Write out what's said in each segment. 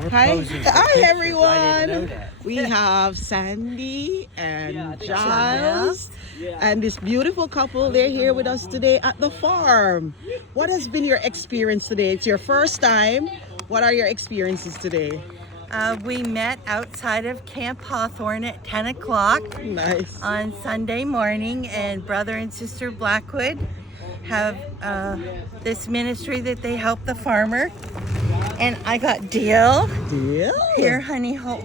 we're Hi, posing for hi pictures. I everyone. didn't know that. We have Sandy and Giles and this beautiful couple. They're here with us today at the farm. What has been your experience today? It's your first time. What are your experiences today? We met outside of Camp Hawthorne at 10 o'clock Nice. on Sunday morning, and brother and sister Blackwood have this ministry that they help the farmer. And I got dill. Deal. Here, honey, hold.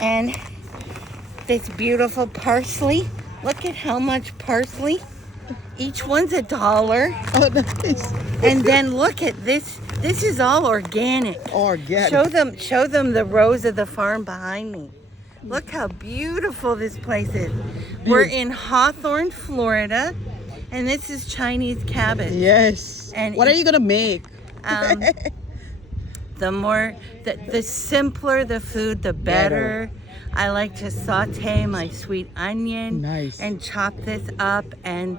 And this beautiful parsley. Look at how much parsley. Each one's $1. Oh, nice. And then look at this. This is all organic. Organic. Show them the rows of the farm behind me. Look how beautiful this place is. We're in Hawthorne, Florida, and this is Chinese cabbage. Yes. And what are you gonna make? The simpler the food, the better. I like to saute my sweet onion. Nice. And chop this up, and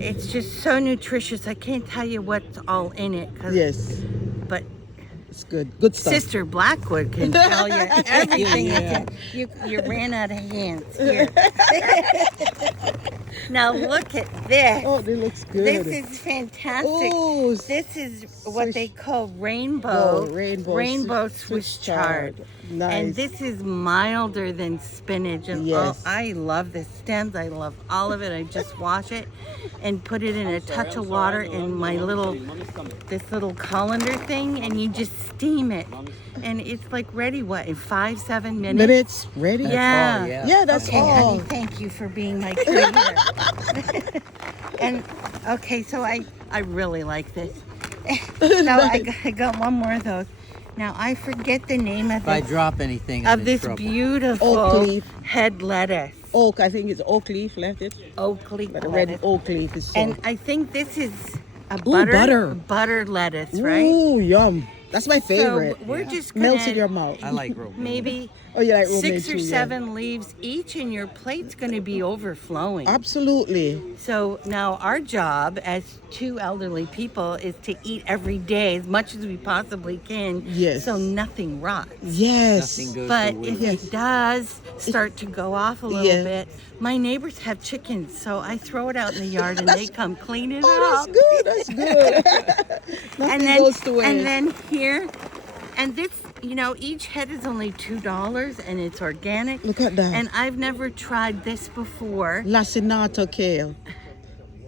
it's just so nutritious. I can't tell you what's all in it. Yes. But it's good. Good stuff. Sister Blackwood can tell you everything. You ran out of hands here. Now look at this. Oh, it looks good. This is fantastic. Ooh, this is what they call rainbow Swiss chard. Nice. And this is milder than spinach. And yes. I love the stems. I love all of it. I just wash it and put it in a touch of water in my this little colander thing, and you just steam it. And it's like ready, what, in 5-7 minutes? Minutes ready? Yeah. Yeah, that's okay, all. honey, thank you for being my trainer. And okay, so I really like this. So I got one more of those. Now I forget the name of If I drop anything, of I'm in this trouble. beautiful Oak leaf. head lettuce. Oak, I think it's oak leaf left it. Oak leaf But the lettuce. red oak leaf is so. And I think this is a butter. butter lettuce, right? Ooh, yum. That's my favorite. So we're just gonna Melts in your mouth. I like romaine. maybe Oh, you like romaine 6 or too, yeah. 7 leaves each, and your plate's going to be overflowing. Absolutely. So now our job as 2 elderly people is to eat every day as much as we possibly can. Yes. So nothing rots. Yes. Nothing goes But to if waste. it does start to go off a little Yeah. bit, my neighbors have chickens, so I throw it out in the yard and they come clean it Oh, up. that's good. That's good. Nothing goes to waste. And then here, and this, each head is only $2, and it's organic. Look at that. And I've never tried this before. Lacinato kale.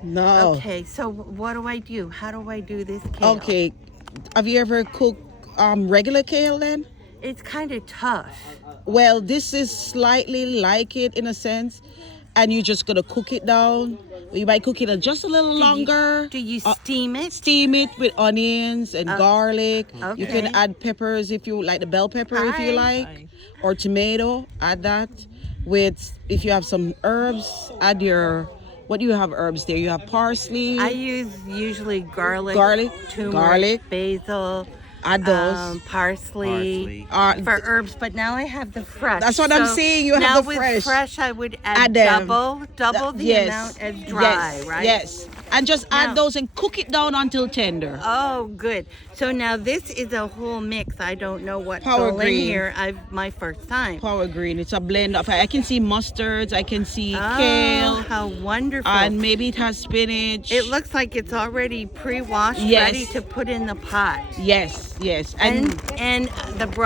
No. Okay, so what do I do? How do I do this kale? Okay. Have you ever cooked regular kale then? It's kind of tough. Well, this is slightly like it in a sense, and you're just gonna cook it down. You might cook it just a little longer. Do you steam it? Steam it with onions and garlic. You okay. can add peppers if you like, the bell pepper if you like, or tomato. Add that. If you have some herbs, add what do you have herbs there? You have parsley. I use usually garlic, garlic. turmeric, basil. Add those. Parsley. Parsley. For herbs, but now I have the fresh. That's what I'm saying. You have now the with fresh. fresh, I would add Add them. double the Yes. amount as dry, Yes. right? Yes. And just Now- add those and cook it down until tender. Oh, good. So now this is a whole mix. I don't know what's Power all in green. here. My first time. Power green. It's a blend of. I can see mustards. I can see Oh, kale. how wwonderful. And maybe it has spinach. It looks like it's already pre-washed, Yes. ready to put in the pot. Yes, yes. And the broth